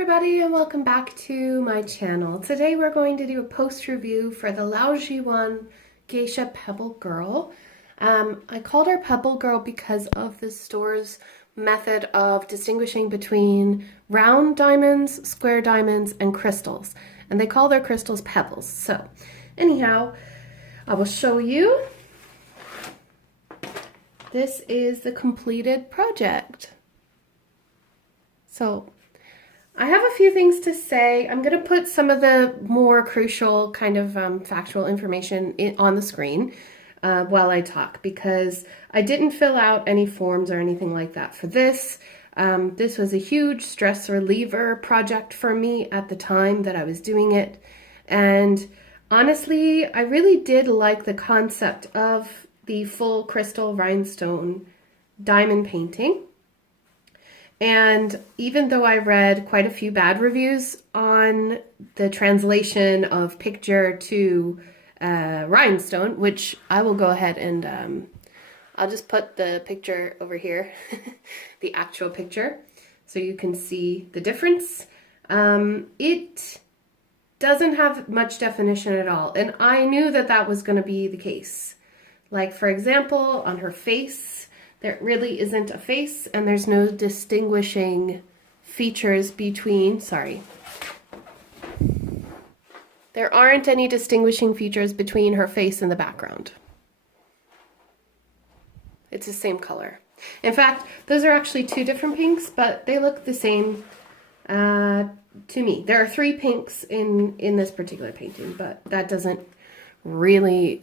everybody and welcome back to my channel. Today we're going to do a post review for the LaoJieYuan Geisha Pebble Girl. I called her Pebble Girl because of the store's method of distinguishing between round diamonds, square diamonds, and crystals. And they call their crystals pebbles. So anyhow, I will show you. This is the completed project. So I have a few things to say. I'm going to put some of the more crucial kind of factual information on the screen while I talk, because I didn't fill out any forms or anything like that for this. This was a huge stress reliever project for me at the time that I was doing it. And honestly, I really did like the concept of the full crystal rhinestone diamond painting. And even though I read quite a few bad reviews on the translation of picture to rhinestone, which I will go ahead and I'll just put the picture over here, the actual picture, so you can see the difference. It doesn't have much definition at all, and I knew that that was going to be the case. Like, for example, on her face, there really isn't a face, and there's no distinguishing features between, there aren't any distinguishing features between her face and the background. It's the same color. In fact, those are actually two different pinks, but they look the same to me. There are three pinks in this particular painting, but that doesn't really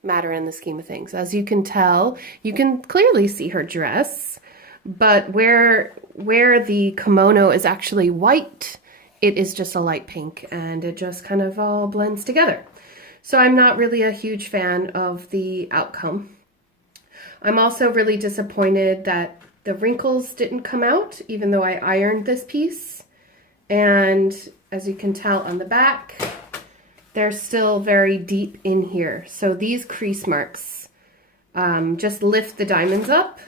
matter in the scheme of things. As you can tell, you can clearly see her dress, but where the kimono is actually white, it is just a light pink, and it just kind of all blends together. So I'm not really a huge fan of the outcome. I'm also really disappointed that the wrinkles didn't come out, even though I ironed this piece. And as you can tell on the back, they're still very deep in here. So these crease marks just lift the diamonds up.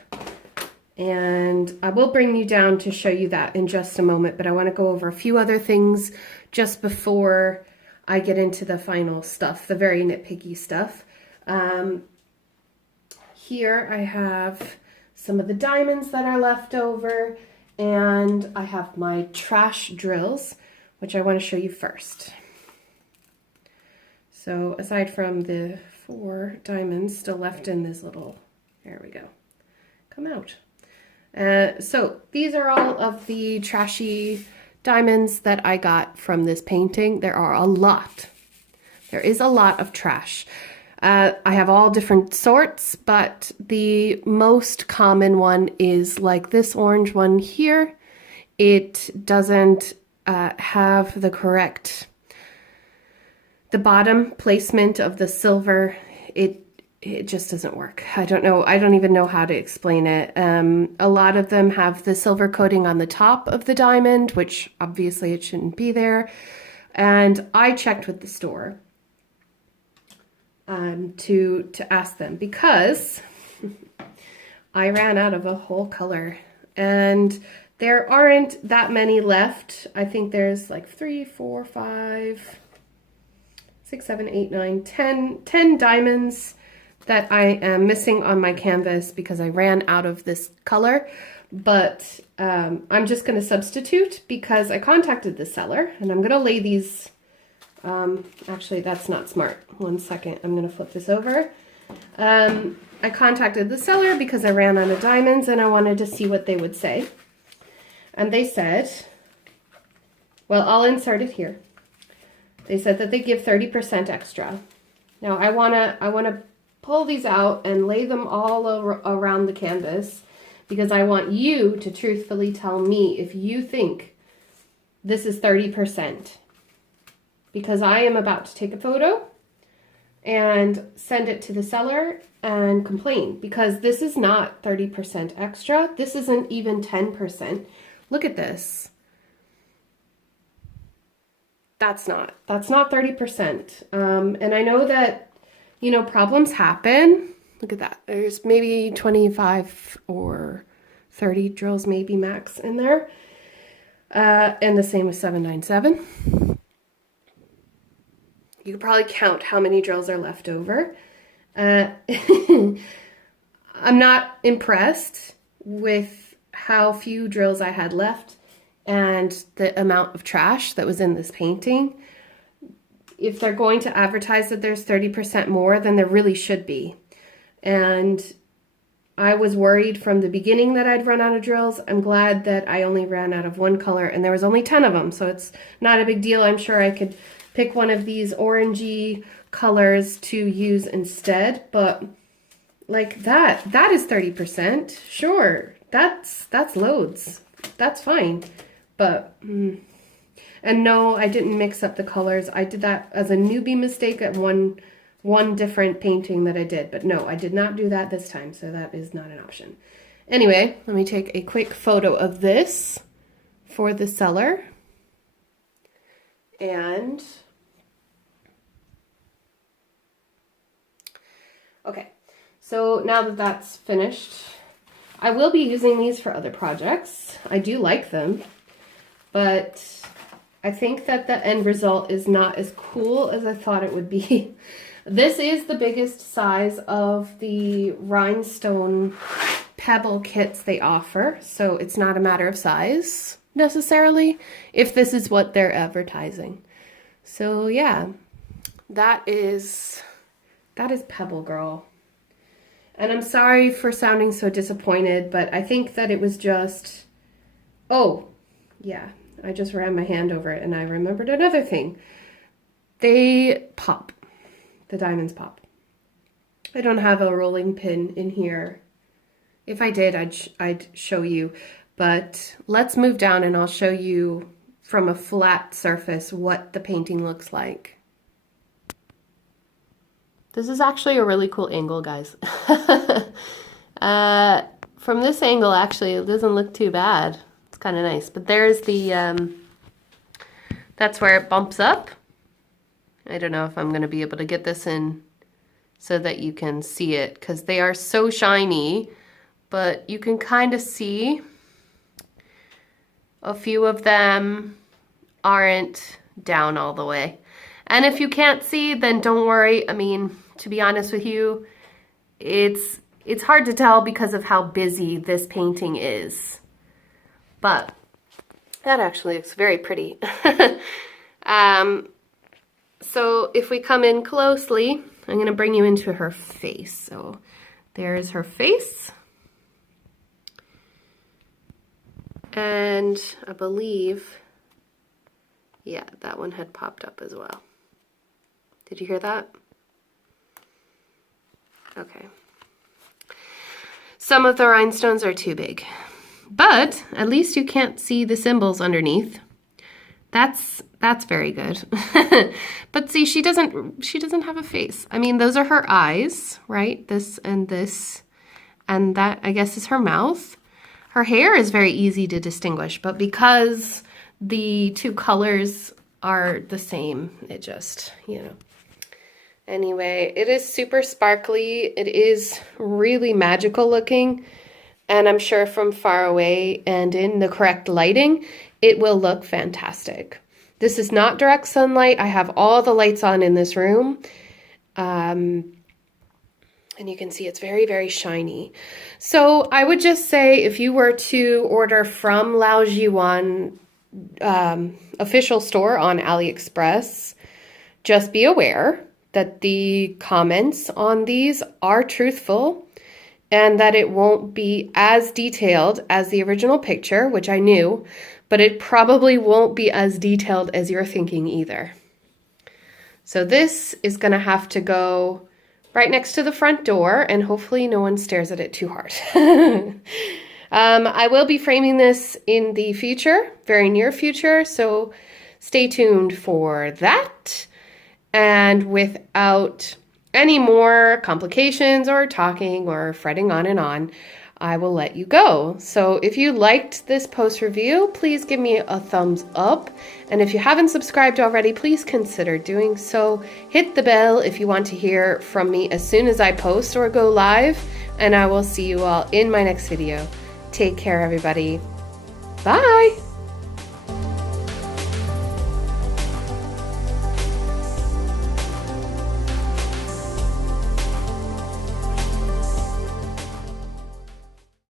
And I will bring you down to show you that in just a moment, but I want to go over a few other things just before I get into the final stuff, the very nitpicky stuff. Here I have some of the diamonds that are left over, and I have my trash drills, which I want to show you first. So aside from the 4 diamonds still left in this little, there we go, come out. So these are all of the trashy diamonds that I got from this painting. There are a lot. There is a lot of trash. I have all different sorts, but the most common one is like this orange one here. It doesn't have the correct the bottom placement of the silver. It just doesn't work. I don't know. I don't even know how to explain it. A lot of them have the silver coating on the top of the diamond, which obviously it shouldn't be there. And I checked with the store to ask them, because I ran out of a whole color, and there aren't that many left. I think there's like 3, 4, 5, 6, 7, 8, 9, 10 diamonds that I am missing on my canvas because I ran out of this color. But I'm just going to substitute, because I contacted the seller, and I'm going to lay these. Actually, that's not smart. One second, I'm going to flip this over. I contacted the seller because I ran out of diamonds and I wanted to see what they would say. And they said, well, I'll insert it here. They said that they give 30% extra. Now I wanna pull these out and lay them all around the canvas, because I want you to truthfully tell me if you think this is 30%. Because I am about to take a photo and send it to the seller and complain, because this is not 30% extra. This isn't even 10%. Look at this. That's not 30%. And I know that, you know, problems happen. Look at that. There's maybe 25 or 30 drills maybe max in there. And the same with 797. You can probably count how many drills are left over. I'm not impressed with how few drills I had left and the amount of trash that was in this painting. If they're going to advertise that there's 30% more, then there really should be. And I was worried from the beginning that I'd run out of drills. I'm glad that I only ran out of one color and there was only 10 of them, so it's not a big deal. I'm sure I could pick one of these orangey colors to use instead, but like that is 30%. Sure, that's loads. That's fine. But and no, I didn't mix up the colors. I did that as a newbie mistake at one different painting that I did, but no, I did not do that this time, so that is not an option. Anyway, let me take a quick photo of this for the seller. And okay, so now that that's finished, I will be using these for other projects. I do like them, but I think that the end result is not as cool as I thought it would be. This is the biggest size of the rhinestone pebble kits they offer, so it's not a matter of size necessarily, if this is what they're advertising. So yeah, that is Pebble Girl. And I'm sorry for sounding so disappointed, but I think that it was just, oh yeah, I just ran my hand over it and I remembered another thing. They pop. The diamonds pop. I don't have a rolling pin in here. If I did, I'd show you. But let's move down and I'll show you from a flat surface what the painting looks like. This is actually a really cool angle, guys. From this angle, actually, it doesn't look too bad. It's kind of nice. But there's the, that's where it bumps up. I don't know if I'm going to be able to get this in so that you can see it, because they are so shiny, but you can kind of see a few of them aren't down all the way. And if you can't see, then don't worry. I mean, to be honest with you, it's hard to tell because of how busy this painting is. But that actually looks very pretty. So if we come in closely, I'm going to bring you into her face. So there's her face. And I believe, yeah, that one had popped up as well. Did you hear that? Okay. Some of the rhinestones are too big, but at least you can't see the symbols underneath. That's very good. But see, she doesn't have a face. I mean, those are her eyes, right? This, and that, I guess, is her mouth. Her hair is very easy to distinguish, but because the two colors are the same, it just, you know. Anyway, it is super sparkly. It is really magical looking, and I'm sure from far away and in the correct lighting, it will look fantastic. This is not direct sunlight. I have all the lights on in this room. And you can see it's very, very shiny. So I would just say if you were to order from LaoJieYuan official store on AliExpress, just be aware that the comments on these are truthful and that it won't be as detailed as the original picture, which I knew, but it probably won't be as detailed as you're thinking either. So this is going to have to go right next to the front door, and hopefully no one stares at it too hard. I will be framing this in the future, very near future, so stay tuned for that. And without any more complications or talking or fretting on and on, I will let you go. So if you liked this post review, please give me a thumbs up. And if you haven't subscribed already, please consider doing so. Hit the bell if you want to hear from me as soon as I post or go live. And I will see you all in my next video. Take care, everybody. Bye.